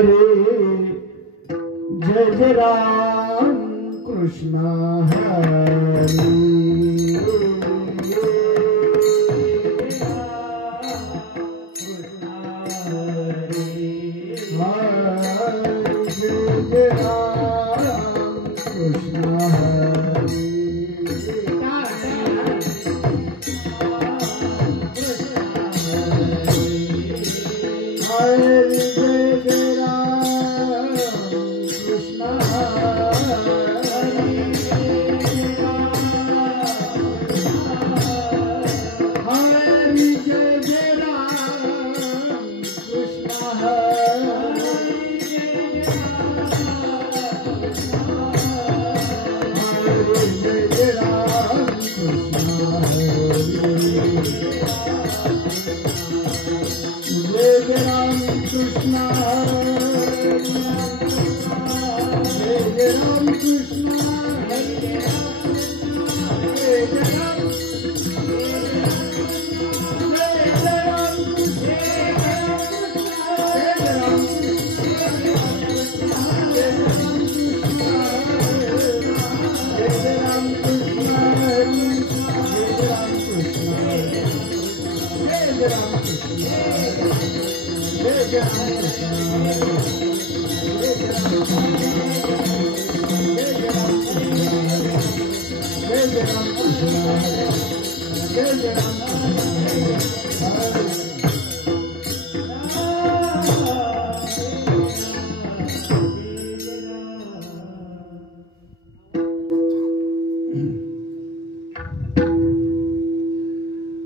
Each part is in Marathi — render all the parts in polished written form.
हरे जय जय राम कृष्ण हरे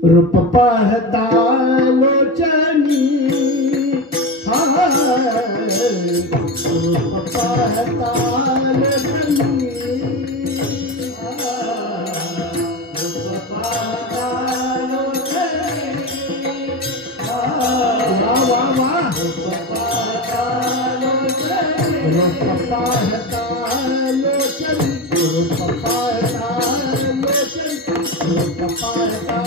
रूप पहता लोचनी रूप पहता लोचनी रूप पहता लोचनी वाह वाह रूप पहता लोचनी रूप पहता लोचनी रूप पहता लोचनी रूप पहता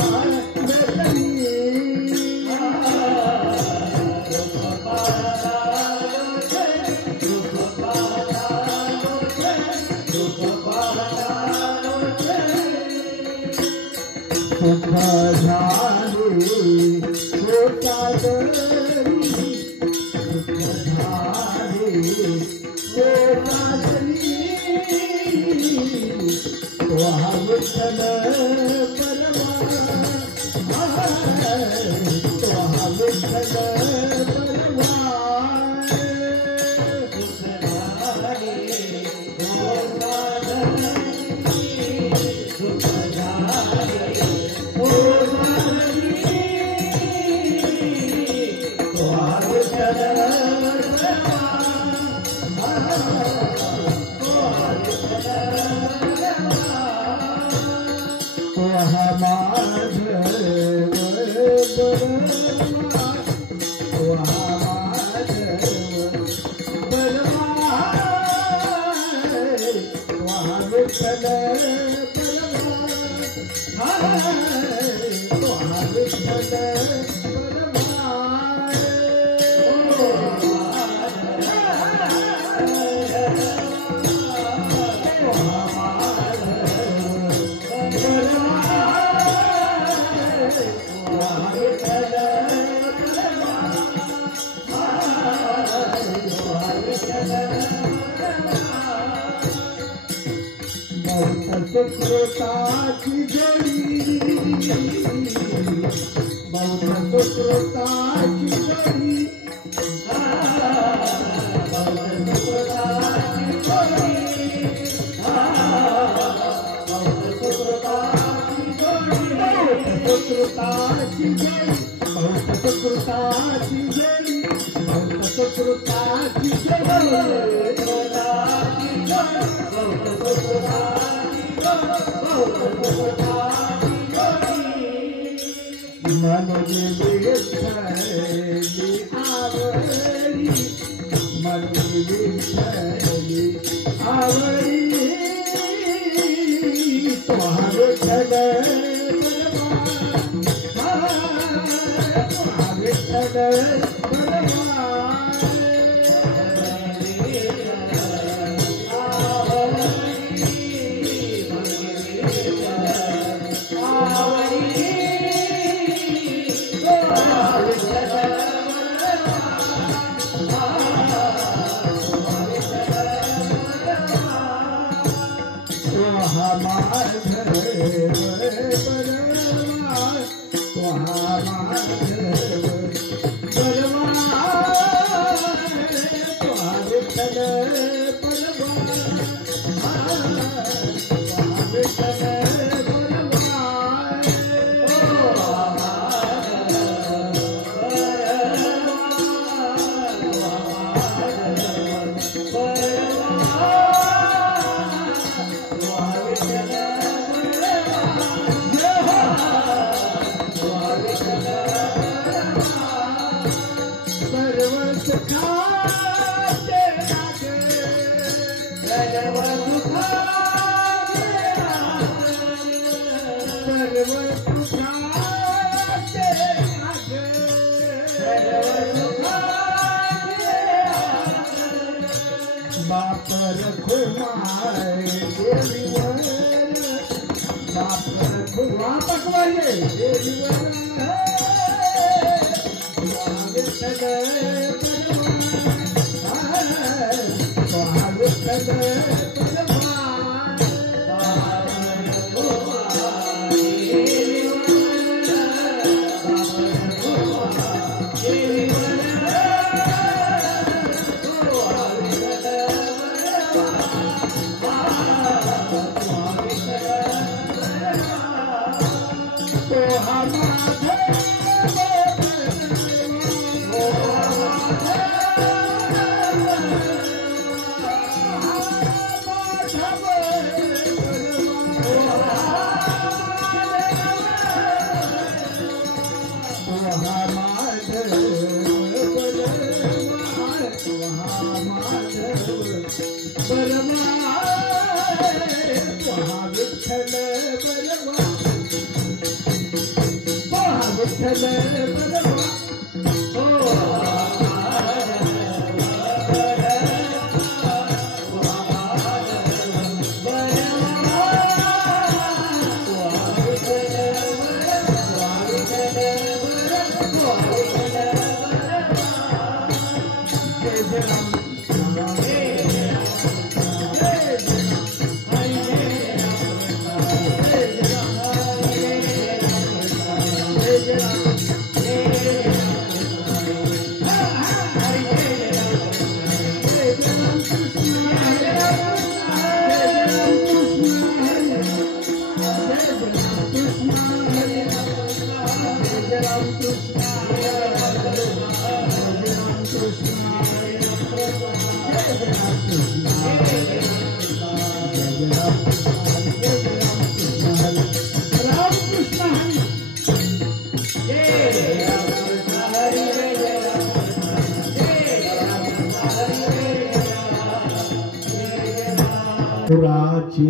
पुराचे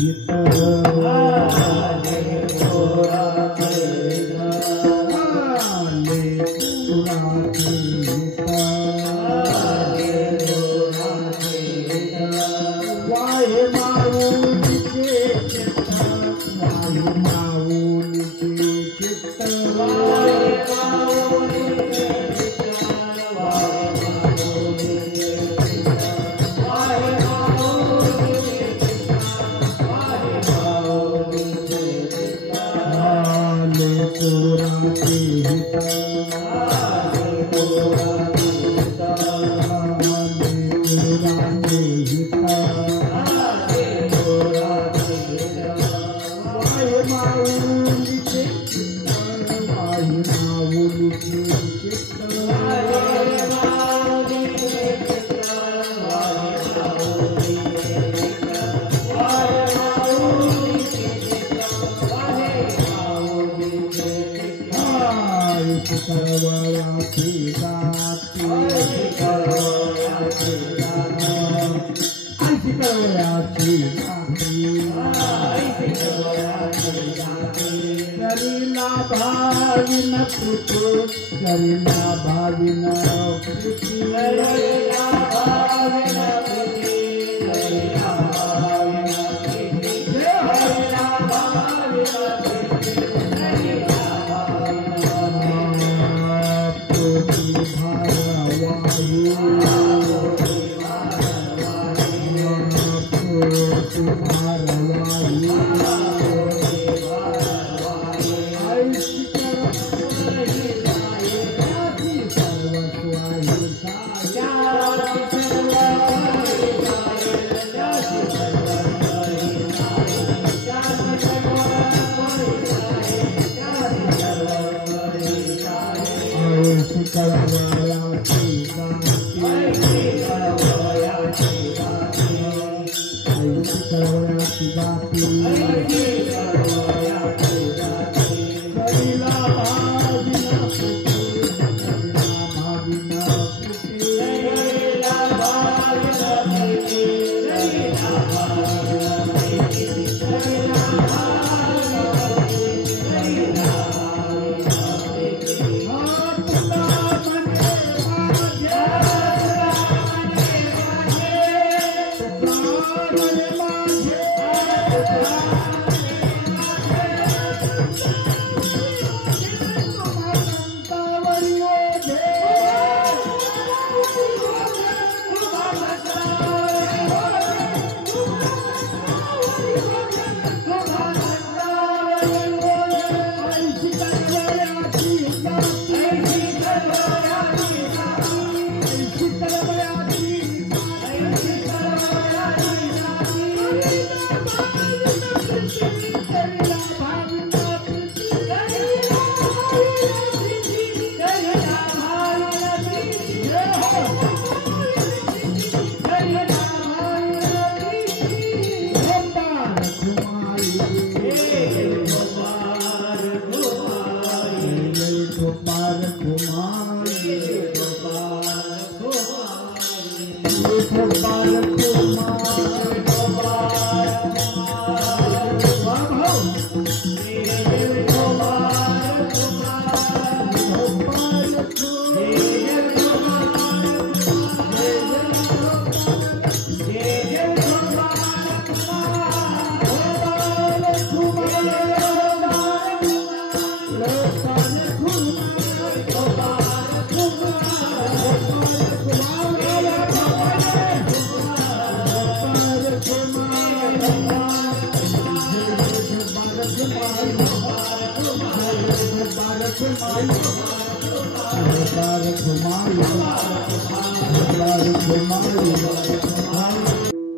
हित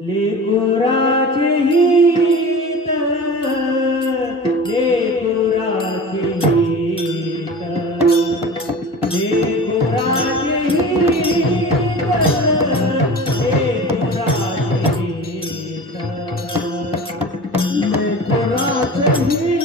लेकुराचे हित लेकुराचे हित लेकुराचे हित लेकुराचे हित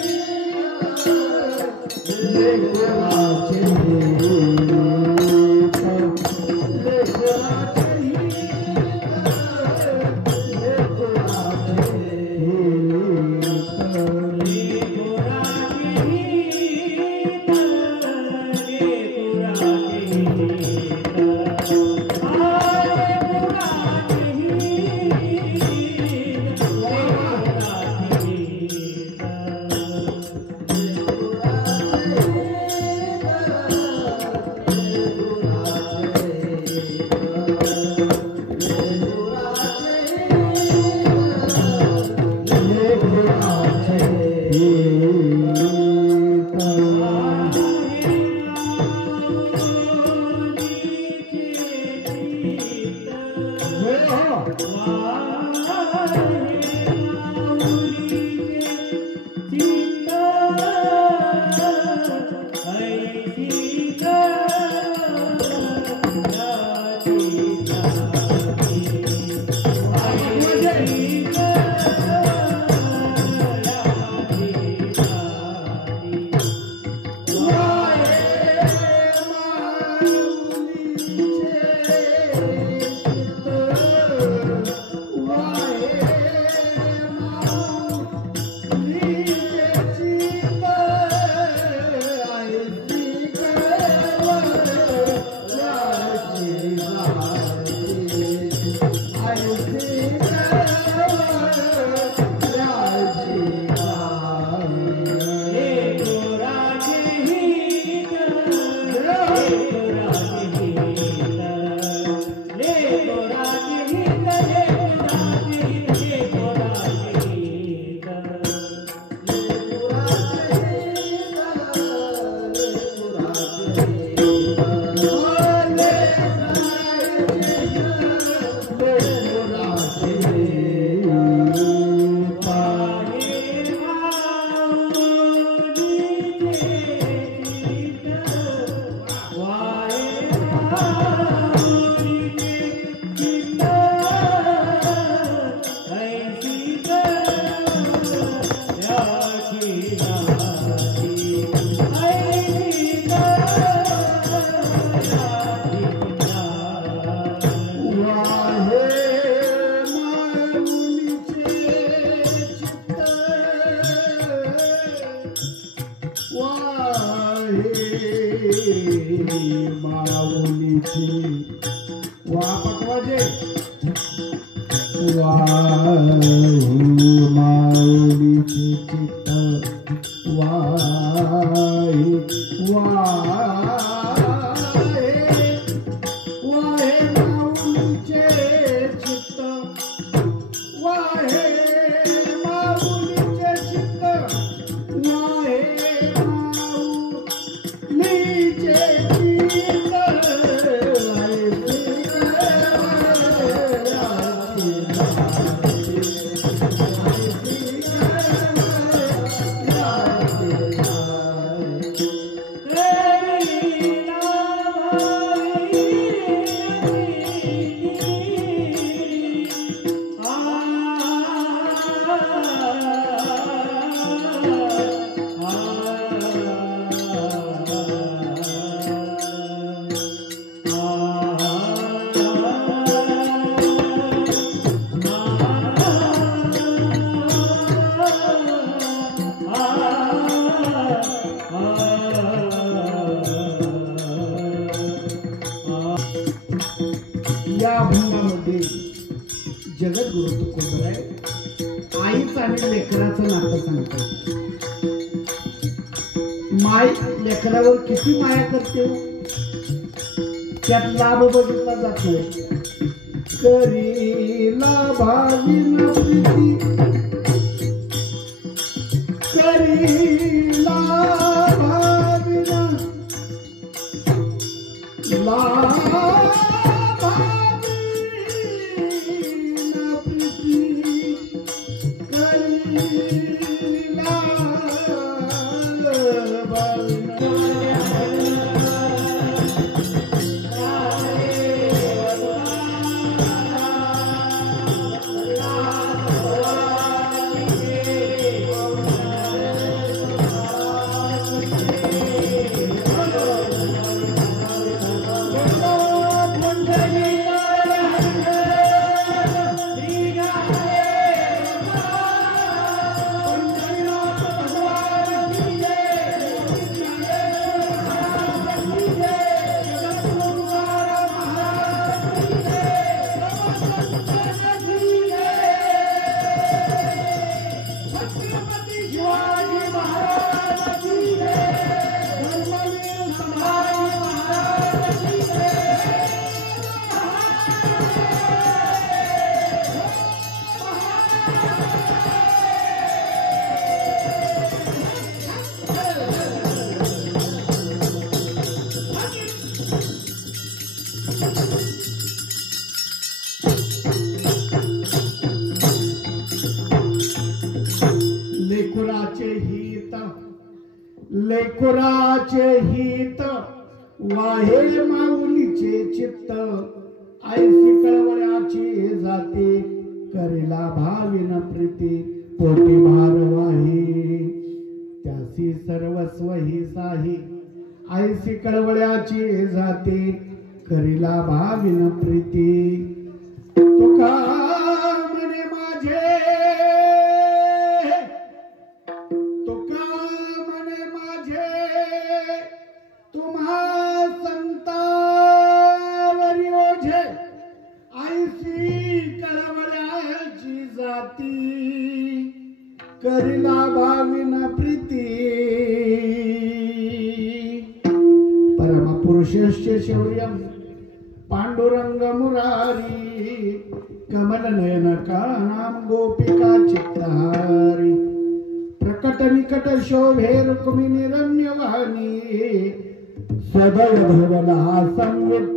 लेकुराचे हित लेकुराचे या अभंगामध्ये जगद्गुरु तुकोबराय आईचं आणि लेकराचं नातं सांगतात. माय लेकरावर किती माया करते त्यात लाभ बघितला जातो. करीला भावीना प्रीती करीला भावीना लेकुराचे हित लेकुराचे हित वाहे माऊलीचे चित्त ऐसी कळवळ्याची जाते करेला भाविन प्रीती पोटी भार वाहे त्यासी सर्वस्व ही साही ऐसी कळवळ्याची जाते करेला भाविन प्रीती तुका म्हणे माझे तुम्हा संतावरी ओझे ऐसी कळवळ्याची जाती करिला भाविन प्रीती परमपुरुषस्य शौर्यम पांडुरंग मुरारी कमल नयन कानाम गोपिका चित्तहारी प्रकट निकट शोभे रुक्मिणी रम्य वाणी सदैव भवला संवित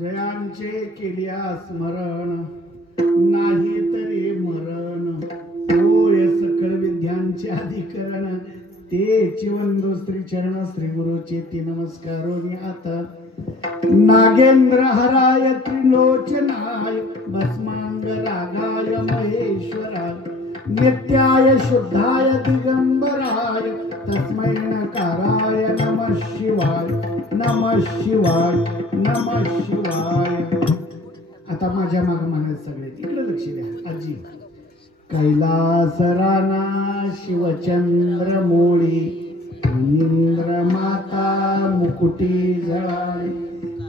जयांचे केल्या स्मरण नाही तरी मरण होय सकळ विद्यांचे अधिकरण ते चिवंदो श्री चरण श्री गुरुचे ती नमस्कारोनी आता नागेंद्र हराय त्रिलोचनाय भस्मांग रागाय महेश्वराय नित्याय शुद्धाय दिगंबराय तस्मै नकाराय नमः शिवाय नमः शिवाय नमः शिवाय। आता माझ्या मागे मागे सगळे तिकडे लक्ष द्या आजी कैलास राणा शिवचंद्र मोळी इंद्र माता मुकुटी जळाळे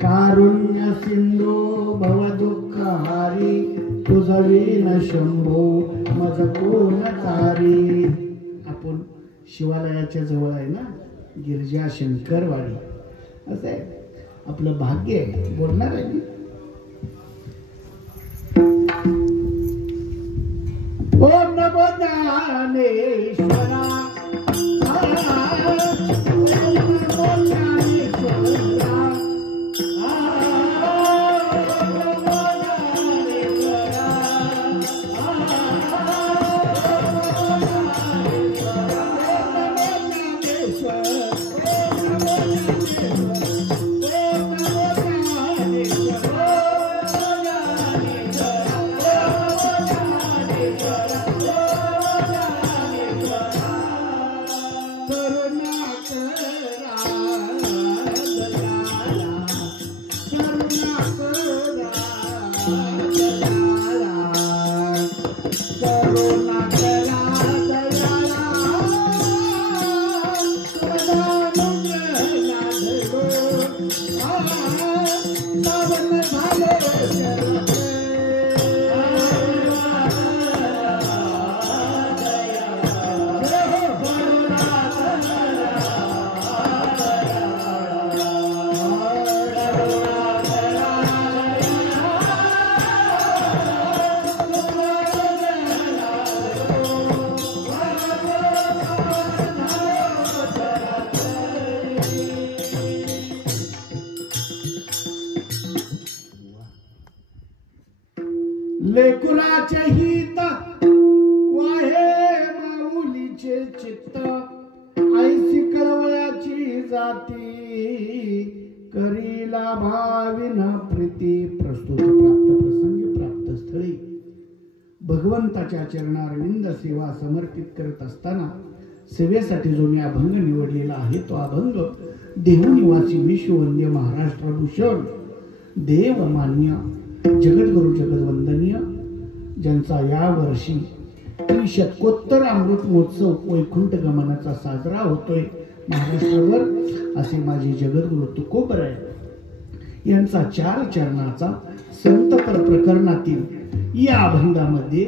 कारुण्य सिंधू भव दुःख हारी तुझवीन शंभो मज कोण तारी। आपण शिवालयाच्या जवळ आहे ना गिरजा शंकरवाडी असं आहे आपलं भाग्य आहे बोलणार आहे मी ओम नमो ज्ञानेश्वरा लेकुराचे हित वाहे माऊलीचे चित्त ऐसी कळवळ्याची जाती करीला भाविन प्रीती। प्रस्तुत प्राप्त प्रसंगी प्राप्त स्थळी भगवंताच्या चरणारविंद सेवा समर्पित करत असताना सेवेसाठी जो मी अभंग निवडलेला आहे तो अभंग देवनिवासी विश्ववंद्य महाराष्ट्रभूषण देवमान्य जगद्गुरु जगद्वंदनीय ज्यांचा या वर्षी शतकोत्तर अमृत महोत्सव वैकुंठ गमनाचा साजरा होतोय महाराष्ट्रावर असे माझे जगद्गुरु तुकोबराय यांचा 4 चरणाचा संतपर प्रकरणातील या अभंगामध्ये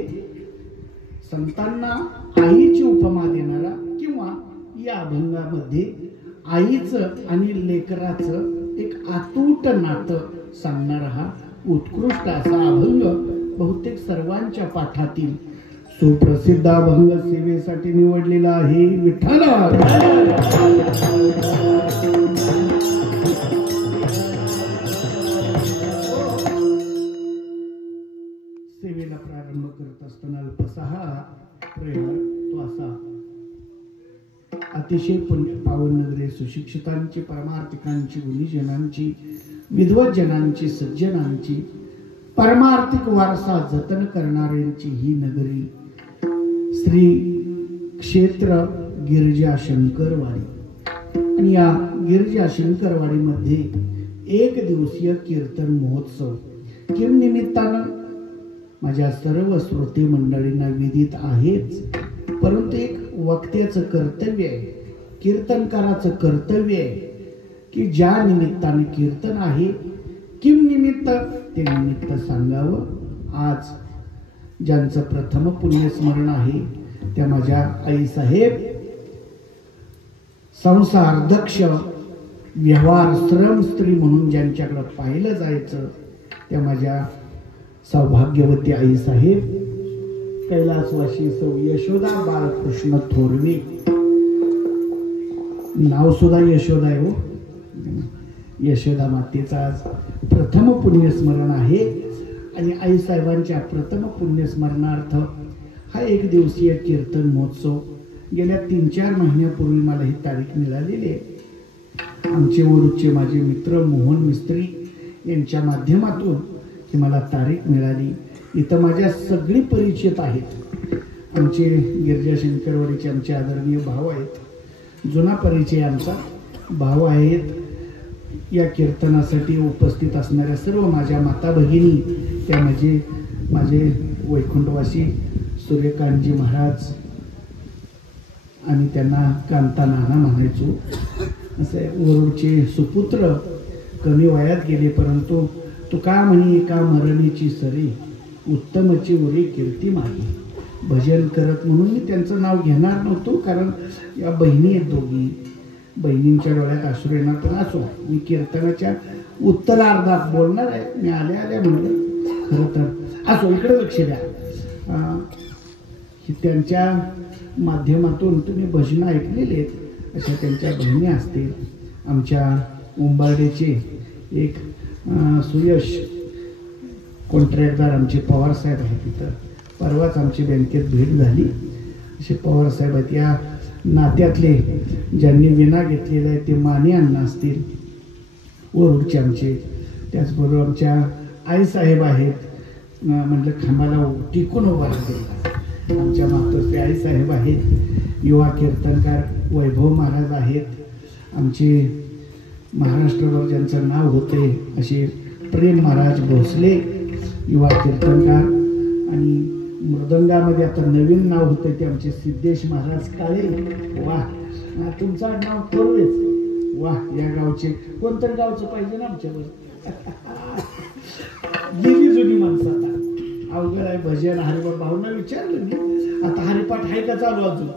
संतांना आईची उपमा देणारा किंवा या अभंगामध्ये आईचं आणि लेकराचं एक अतूट नातं सांगणारा हा उत्कृष्ट असा अभंग बहुतेक सर्वांच्या पाठातील सुप्रसिद्ध अभंग सेवेसाठी निवडलेला आहे विठ्ठल सेवेला प्रारंभ करत असताना अल्पसा हा प्रयोग तो असा अतिशय पुण्य पावन नगरे सुशिक्षितांची परमार्थिकांची गुणीजनांची विद्वज्जनांची सज्जनांची परमार्थिक वारसा जतन करणाऱ्यांची ही नगरी श्री क्षेत्र गिरिजा शंकरवाडी आणि या गिरिजा शंकरवाडीमध्ये 1 दिवसीय कीर्तन महोत्सव किम निमित्तानं माझ्या सर्व श्रोते मंडळींना विदित आहेच परंतु एक वक्त्याचं कर्तव्य आहे कीर्तनकाराचं कर्तव्य आहे की ज्या निमित्ताने कीर्तन आहे किम निमित्त ते निमित्त सांगावं आज ज्यांचं प्रथम पुण्यस्मरण आहे त्या माझ्या आईसाहेब संसार दक्ष व्यवहार श्रम स्त्री म्हणून ज्यांच्याकडे पाहिलं जायचं त्या माझ्या सौभाग्यवती आईसाहेब कैलासवासी सौ यशोदा बाळकृष्ण थोरवे नाव सुद्धा यशोदा आहे हो यशोदा मातेचा आज प्रथम पुण्यस्मरण आहे आणि आईसाहेबांच्या प्रथम पुण्यस्मरणार्थ हा 1 दिवसीय कीर्तन महोत्सव गेल्या 3-4 महिन्यापूर्वी मला ही तारीख मिळालेली आहे आमचे वडूचे माझे मित्र मोहन मिस्त्री यांच्या माध्यमातून ही मला तारीख मिळाली इथं माझ्या सगळी परिचित आहेत आमचे गिरिजा शंकरवाडीचे आमचे आदरणीय भाऊ आहेत जुना परिचय आमचा भाऊ आहेत या कीर्तनासाठी उपस्थित असणाऱ्या सर्व माझ्या माता भगिनी त्या माझे वैकुंठवासी सूर्यकांतजी महाराज आणि त्यांना कांता नाना म्हणायचो असे वरूडचे सुपुत्र कमी वयात गेले परंतु तुका म्हणी एका मरणीची सरी उत्तमची उरी कीर्ती माही भजन करत म्हणून मी त्यांचं नाव घेणार नव्हतो कारण या बहिणी आहेत दोघी बहिणींच्या डोळ्यात अश्रू येणार पण असो मी कीर्तनाच्या उत्तरार्धात बोलणार आहे मी आल्या म्हणलं खरं तर असो इकडे लक्ष द्या त्यांच्या माध्यमातून तुम्ही भजनं ऐकलेली आहेत अशा त्यांच्या बहिणी असतील आमच्या उंबारडेचे एक सुयश कॉन्ट्रॅक्टदार आमचे पवारसाहेब आहेत तिथं परवाच आमची बँकेत भेट झाली असे पवारसाहेब आहेत या नात्यातले ज्यांनी विना घेतलेला आहे ते माने अण्णा असतील वरूडचे आमचे त्याचबरोबर आमच्या आईसाहेब आहेत म्हटलं खांबाला टिकून उभा राहते आमच्या मातोश्री आईसाहेब आहेत युवा कीर्तनकार वैभव महाराज आहेत आमचे महाराष्ट्रभर ज्यांचं नाव होते असे प्रेम महाराज भोसले युवा कीर्तनकार आणि मृदंगामध्ये आता नवीन नाव होतं ते आमचे सिद्धेश महाराज काळे वा तुमचं नाव थोरवेच वा या गावचे कोणतरी गावचं पाहिजे ना आमच्यावर गेली जुनी माणसं आता अवघड आहे भजन हरिपाठ भावना विचारलं मी आता हरिपाठ आहे का चालू अजून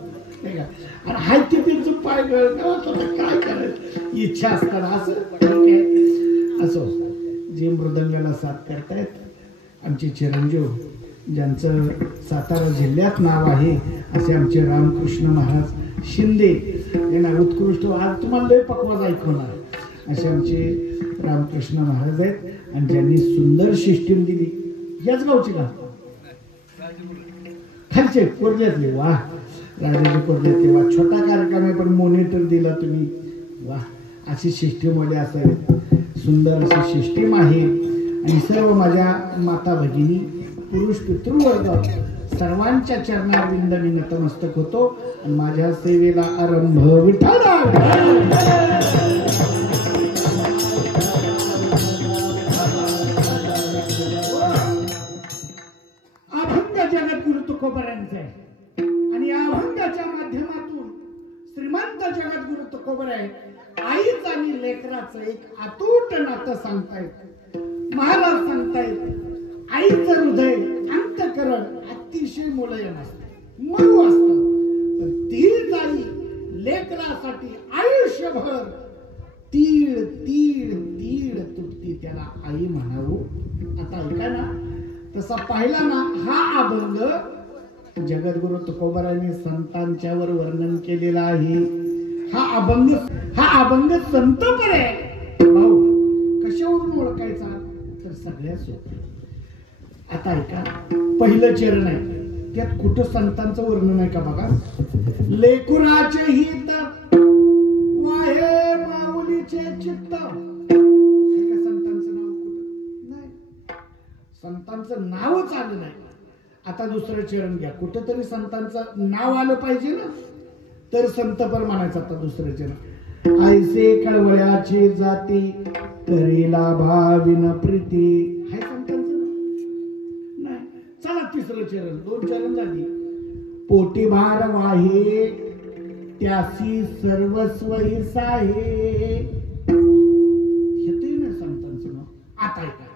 नाही का आणि हाय ते त्यांचं पाय काय करायचं इच्छा असताना असं ठीक आहे असो जे मृदंगाला साथ करतायत आमचे चिरंजीव ज्यांचं सातारा जिल्ह्यात नाव आहे असे आमचे रामकृष्ण महाराज शिंदे यांना उत्कृष्ट आज तुम्हाला लय पकवाज ऐकवणार असे आमचे रामकृष्ण महाराज आहेत आणि ज्यांनी सुंदर सिस्टीम दिली याच गावची का खालचे कोरल्यातले वा राजाचे कोरल्यातले वा छोटा कार्यक्रम आहे पण मॉनिटर दिला तुम्ही वा अशी सिस्टीमवाले असावेत सुंदर अशी सिस्टीम आहे आणि सर्व माझ्या माता भगिनी पुरुष पितृवर्ग सर्वांच्या चरणारविंद मी नतमस्तक होतो आणि माझ्या सेवेला आरंभ विठ्ठला. अभंग जगद्गुरु तुकोबरांचा आहे आणि या अभंगाच्या माध्यमातून श्रीमंत जगद्गुरु तुकोबराय आईच आणि लेकराचं एक अतूट नातं सांगतायत. महाराज सांगतायत आईचं हृदय अंतःकरण अतिशय मुलायम असतं, मऊ असतं. तीच आई लेकरासाठी आयुष्यभर तीळ तीळ तीळ तुटती, त्याला आई म्हणावं. आता ऐका ना, तसा पाहिला ना हा अभंग जगद्गुरु तुकोबरायांनी संतांच्यावर वर्णन केलेला आहे. हा अभंग संतपर आहे. भाऊ कशावरून ओळखायचा तर सगळ्यात सोपं. आता ऐका, पहिलं चरण आहे त्यात कुठं संतांचं वर्णन आहे का बघा. लेकुराचे हित वाहे माऊलीचे चित्त. संतांचं नाव कुठं नाही, संतांचं नावच आलं नाही. आता दुसरं चरण घ्या, कुठं तरी संतांचं नाव आलं पाहिजे ना, तर संतपर म्हणायचं. आता दुसरं चरण, ऐसे कळवळ्याची जाती करेला भाविन प्रीती. हाय संतांचं नाही. चला तिसरं चरण, 2 चरण झाली. पोटी भार वाहे त्यासी सर्वस्व साहे. येतोय ना संतांचं नाव. आता ऐका,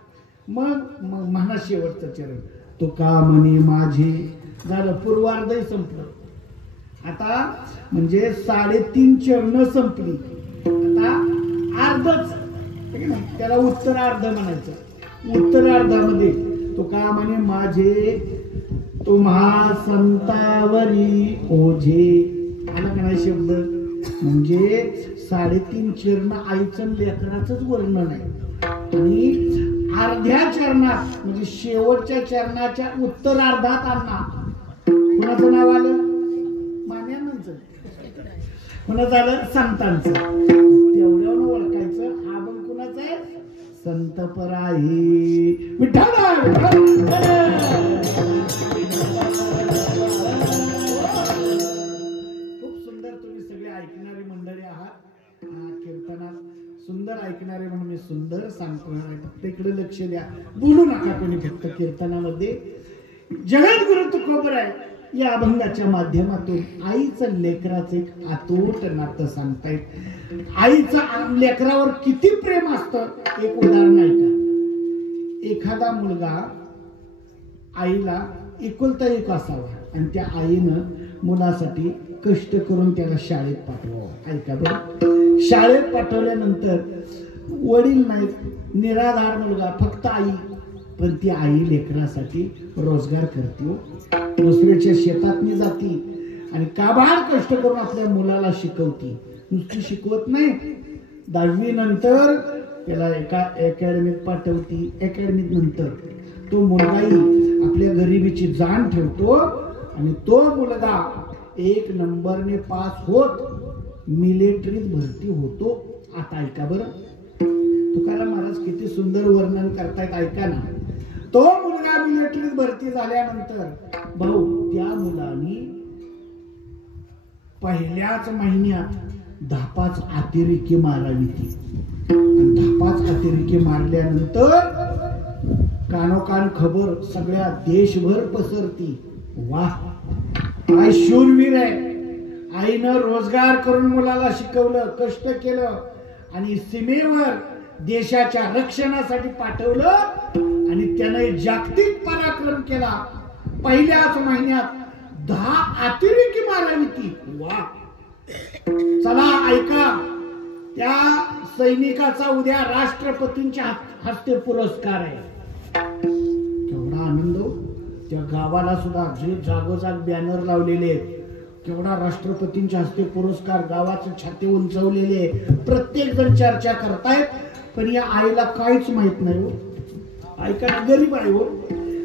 मग म्हणा शेवटचं चरण, तो का म्हणे माझे. झालं, पूर्वार्धही संपलं. आता म्हणजे 3.5 चरण संपली. आता अर्धच, त्याला उत्तरार्ध म्हणायचं. उत्तरार्धामध्ये तो का म्हणे माझे तुम्हा संतावरी ओझे. आला का नाही शब्द. म्हणजे 3.5 चरण आईचं लेकराचंच वर्णन आहे आणि अर्ध्या चरणात म्हणजे शेवटच्या चरणाच्या उत्तरार्धात आणा कुणाचं नाव आलं, मान्यानंच. कुणाचं आलं, संतांचं. तेवढ्यावर ओळखायचं हा पण कुणाचं आहे, संतपर आहे. विठ्ठला खूप सुंदर तुम्ही सगळे ऐकणारी मंडळी आहात. कीर्तनात सुंदर ऐकणारे म्हणून मी सुंदर सांगतो. फक्त इकडे लक्ष द्या, बोलू नका कोणी. फक्त कीर्तनामध्ये जगद्गुरु तुकोबराय या अभंगाच्या माध्यमातून आईचं लेकराचं एक अतूट नातं सांगतायत. आईचं लेकरावर किती प्रेम असतं. एक उदाहरण ऐका. एखादा मुलगा आईला एकुलता एक असावा आणि त्या आईनं मुलासाठी कष्ट करून त्याला शाळेत पाठवावं. ऐका बरं, शाळेत पाठवल्यानंतर वडील नाहीत, निराधार मुलगा, फक्त आई. पण ती आई लेकरासाठी रोजगार करते, दुसऱ्याच्या शेतात मी जाती आणि काबाड कष्ट करून आपल्या मुलाला शिकवती. नुसती शिकवत नाही, 10वी नंतर त्याला एका अकॅडमीत पाठवती. अकॅडमीत नंतर तो मुलगाही आपल्या गरिबीची जाण ठेवतो आणि तो मुलगा 1 नंबरने पास होत मिलिटरीत भरती होतो. आता ऐका बरं, तुकाराम महाराज किती सुंदर वर्णन करतायत. ऐका ना, तो मुलगा मिलिटरीत भरती झाल्यानंतर भाऊ त्या मुलाने पहिल्याच महिन्यात 10-5 अतिरेकी मारावी ती. 10-5 अतिरेकी मारल्यानंतर कानोकान खबर सगळ्या देशभर पसरती. वाह, काय शूरवीर आहे. आईनं रोजगार करून मुलाला शिकवलं, कष्ट केलं आणि सीमेवर देशाच्या रक्षणासाठी पाठवलं आणि त्याने जागतिक पराक्रम केला. पहिल्याच महिन्यात 10 अतिरेकी मारावी ती. वा, चला ऐका, त्या सैनिकाचा उद्या राष्ट्रपतींच्या हस्ते पुरस्कार आहे. केवढा आनंद. त्या गावाला सुद्धा जे जागोजाग बॅनर लावलेले आहेत, केवढा राष्ट्रपतींच्या हस्ते पुरस्कार, गावाचे छाते उंचवलेले, प्रत्येक जण चर्चा करतायत. पण या आईला काहीच माहित नाही हो. ऐका ना, गरीब आहे हो.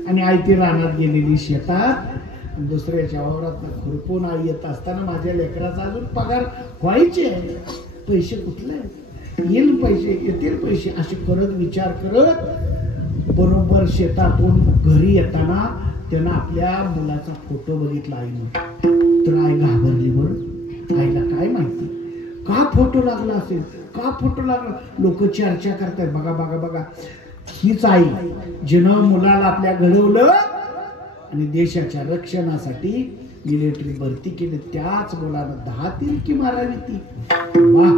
आणि आई ती रानात गेलेली शेतात, दुसऱ्याच्या वावरात खुरपून आई येत असताना माझ्या लेकराचा अजून पगार व्हायचे आहे, पैसे कुठले येईल, पैसे येतील, पैसे असे करत विचार करत बरोबर शेतातून घरी येताना त्यानं आपल्या मुलाचा फोटो बघितला आईनं, तर आई घाबरली. बरं आईला काय माहिती का फोटो लागला असेल, का फोटो लागला. लोक चर्चा करतात, बघा बघा बघा, हीच आई जिनं मुलाला आपल्या घडवलं आणि देशाच्या रक्षणासाठी मिलिटरी भरती केली. त्याच मुलानं 10 तिरकी मारावी ती. वा,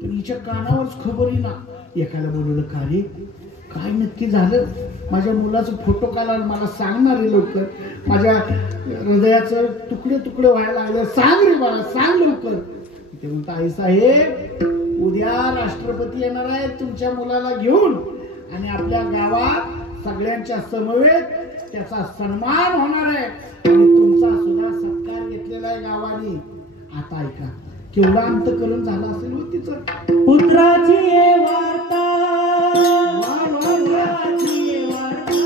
पण हिच्या कानावरच खबर ना. एकाला बोलवलं, का रे काय नक्की झालं, माझ्या मुलाचा फोटो काढला, मला सांगणार रे लवकर, माझ्या हृदयाचं तुकडे तुकडे व्हायला लागले, सांग रे बाळा, सांग लवकर. ते म्हणता, आई साहेब उद्या राष्ट्रपती येणार आहेत तुमच्या मुलाला घेऊन आणि आपल्या गावात सगळ्यांच्या समवेत त्याचा सन्मान होणार आहे आणि तुमचा सुद्धा सत्कार घेतलेला आहे गावाने. आता ऐका, केवढा अंतकरण झाला असेल हो तिचं. पुत्राची ये वार्ता, पुत्राची ये वार्ता,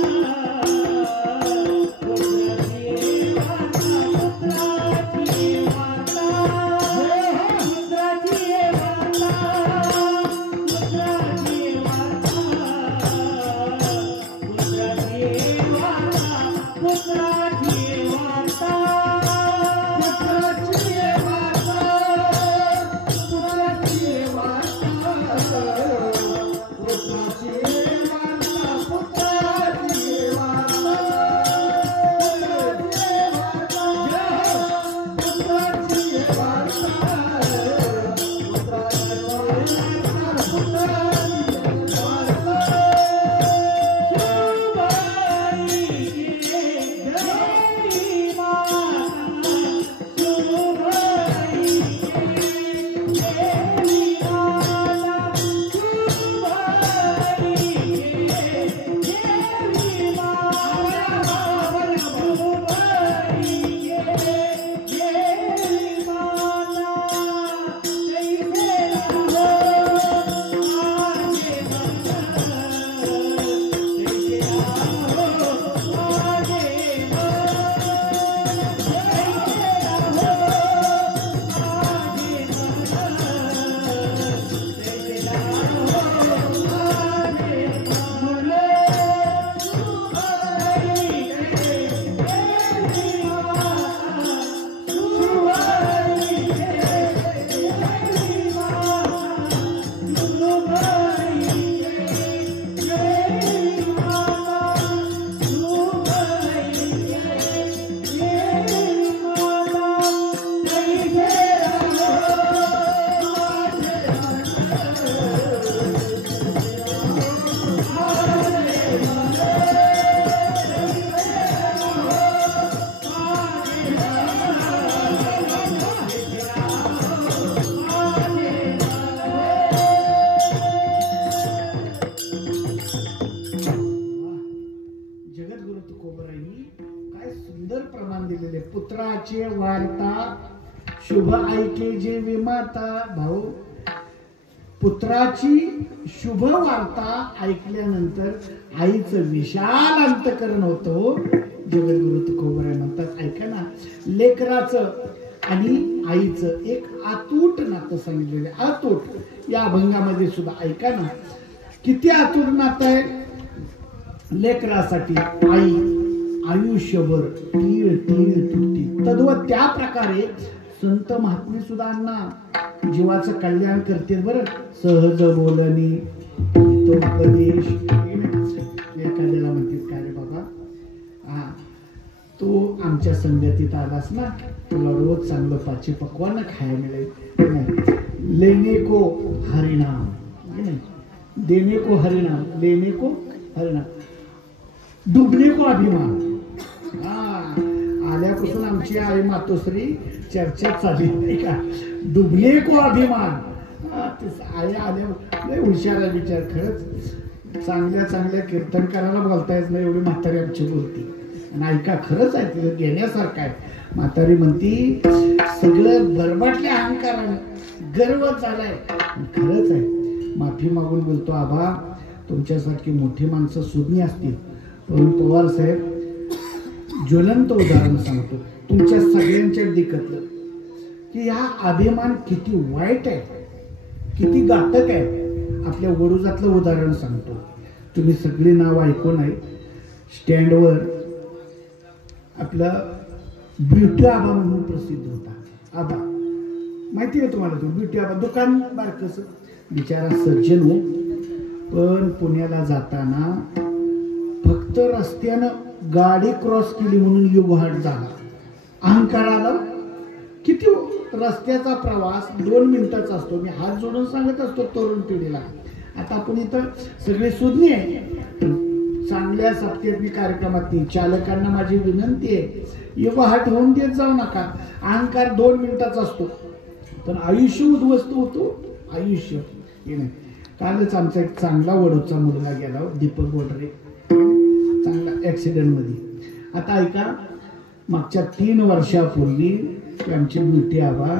पुत्राची ये वार्ता, पुत्राची ये वार्ता, पुत्राची ये वार्ता, पुत्राची ये वार्ता, पुत्राची ये वार्ता, पुत्राची ये वार्ता, पुत्राची ये वार्ता, पुत्राची ये पुत्राची वार्ता शुभ ऐके जे विमाता. भाऊ, पुत्राची शुभ वार्ता ऐकल्यानंतर आईचं विशाल अंतकरण होतं. जगद्गुरु तुकोबराय म्हणतात, ऐका ना, लेकराचं आणि आईचं एक अतूट नातं सांगितलेलं आहे. अतूट या अभंगामध्ये सुद्धा ऐका ना, किती अतूट नातं आहे. लेकरासाठी आई आयुष्यभर तीळ तीळ तुटती. तद्वत त्या प्रकारे संत महात्मे सुद्धा अण्णा जीवाचं कल्याण करते. बरं, सहज बोलणे हितोपदेश. एखाद्याला म्हणते, काय रे बाबा, हा तू आमच्या संगतीत आलास ना, तुला रोज चांगलं पाची पक्वान खायला मिळेल. लेने को हरिनाम, देने को हरिनाम, लेने को हरिनाम, डुबने को अभिमान. आल्यापासून आमची आई मातोश्री चर्चा चालली नाही का, डुबने को अभिमान. आई आल्या हुशार आहे विचार. खरंच चांगल्या चांगल्या कीर्तनकाराला बोलता येत नाही एवढी म्हातारी आमची बोलती. आणि ऐका, खरंच आहे, तिला घेण्यासारखं आहे. म्हातारी म्हणती, सगळं बरबाटल्या अहंकारानं गर्व झालाय. खरंच आहे. माफी मागून बोलतो, आबा तुमच्यासारखी मोठी माणसं सुज्ञ असतील, पण पवार साहेब ज्वलंत उदाहरण सांगतो तुमच्या सगळ्यांच्या दिकतलं, की हा अभिमान किती वाईट आहे, किती घातक आहे. आपल्या वडूजातलं उदाहरण सांगतो. तुम्ही सगळी नाव ऐकून आहे. स्टँडवर आपला ब्युटी आबा म्हणून प्रसिद्ध होता. आबा माहिती आहे तुम्हाला, तो ब्युटी आबा दुकान बारकस बिचारा सज्जन हो. पण पुण्याला जाताना फक्त रस्त्यानं गाडी क्रॉस केली म्हणून युगहाट झाला. अहंकार आला. किती रस्त्याचा प्रवास 2 मिनिटाचा असतो. मी हात जोडून सांगत असतो तरुण पिढीला, आता आपण इथं सगळे सुज्ञ आहे, चांगल्या साप्ताहिक कार्यक्रमात चालकांना माझी विनंती आहे, युगहाट होऊन देत जाऊ नका. अहंकार 2 मिनिटाचा असतो, पण आयुष्य उद्ध्वस्त होतो. आयुष्य हे नाही. कालच आमचा एक चांगला वडूचा मुलगा गेला, दीपक वडरे, चांगला ऍक्सिडेंट मध्ये. आता ऐका, मागच्या 3 वर्षापूर्वी आमची ब्युटी आबा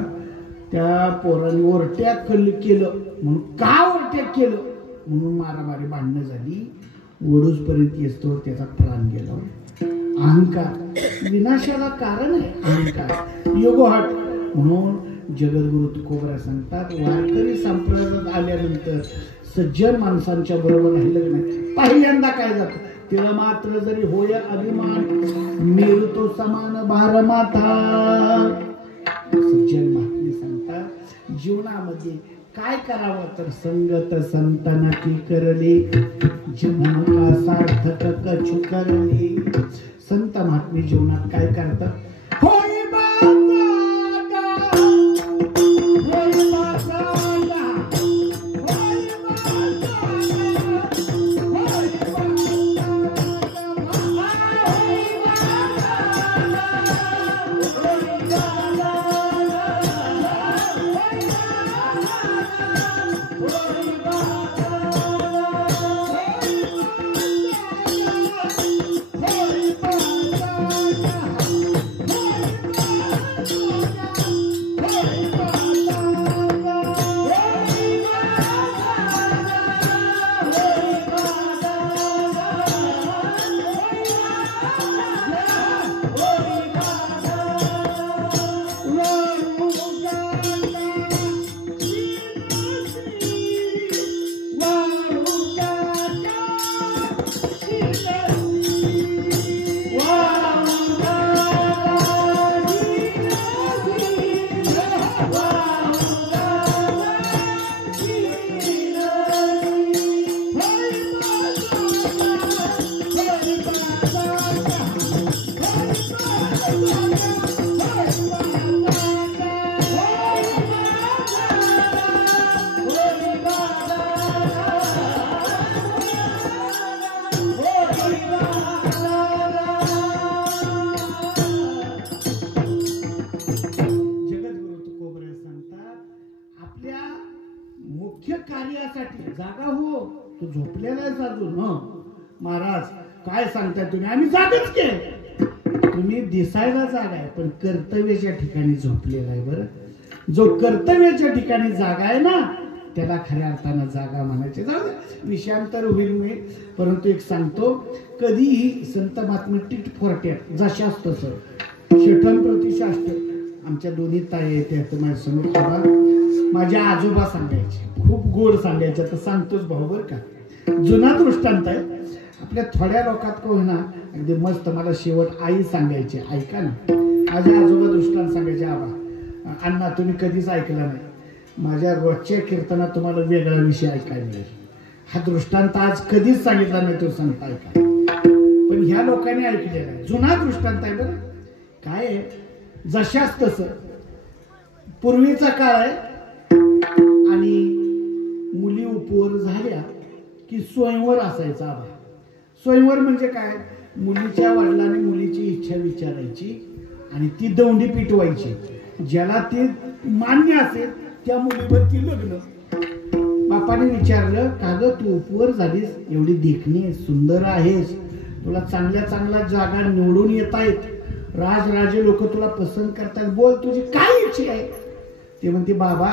त्या पोरांनी ओरट्याक केलं म्हणून, का ओरट्याक केलं म्हणून मारामारी भांडणं झाली. वडूजपर्यंत येतो त्याचा प्राण गेला. अहंकार विनाशाला कारण आहे. अहंकार युगहाट म्हणून जगद्गुरु तुकोबरा सांगतात, वारकरी संप्रदायात आल्यानंतर सज्जन माणसांच्या बरोबर राहिलं नाही. पहिल्यांदा काय जातं, तेव्हा मात्र जरी होय अभिमान मिळतो समान भार माथा. सज्जन महात्मे सांगतात, जीवनामध्ये काय करावं तर संगत संतना की करले, जीवन का सार्थक कछु करले. संत महात्मे जीवनात काय करतात, होय बाजागा, होय बाजागा, होय बाजागा, होय मुख्य कार्यासाठी जागा हो. तू झोपलेला आहेस अजून. महाराज काय सांगताय तुम्ही, आम्ही जागच के. तुम्ही दिसायला जागा आहे पण कर्तव्याच्या ठिकाणी झोपलेला आहे. बरं, जो कर्तव्याच्या ठिकाणी जागा आहे ना त्याला खऱ्या अर्थानं जागा म्हणायचे. जाऊ दे, विषयांतर होईल मी, परंतु एक सांगतो, कधीही संत महात्मा टिट फॉर टॅट जशाच तसं शठम प्रतिशाष्ट. आमच्या दोन्ही ताई आहेत माझ्या समोर खबा. माझ्या आजोबा सांगायचे, खूप गोड सांगायचे, तर सांगतोच भाऊ बरं का. जुना दृष्टांत आहे आपल्या थोड्या लोकात का होईना, अगदी मस्त. मला शेवट आई सांगायची, ऐका ना. माझे आजोबा दृष्टांत सांगायचे, आबा अण्णा तुम्ही कधीच ऐकला नाही, माझ्या रोजच्या कीर्तनात तुम्हाला वेगळा विषय ऐकायला मिळेल. हा दृष्टांत आज कधीच सांगितला नाही, तो सांगता ऐका. पण ह्या लोकांनी ऐकलेला आहे, जुना दृष्टांत आहे बरं. काय आहे, जशाच तसं पूर्वीचा काळ आहे आणि मुली उपवर झाल्या की स्वयंवर असायचा. आबा स्वयंवर म्हणजे काय, मुलीच्या वडिलांनी मुलीची इच्छा विचारायची आणि ती दौंडी पिटवायची. ज्याला ते मान्य असेल त्या मुलीवर ती लग्न. बापाने विचारलं, का ग तू उपवर झालीस, एवढी देखणी सुंदर आहेस, तुला चांगल्या चांगल्या जागा निवडून येत आहेत, राजराजे लोक तुला पसंत करतात, बोल तुझी काय इच्छा आहे. ते म्हणते, बाबा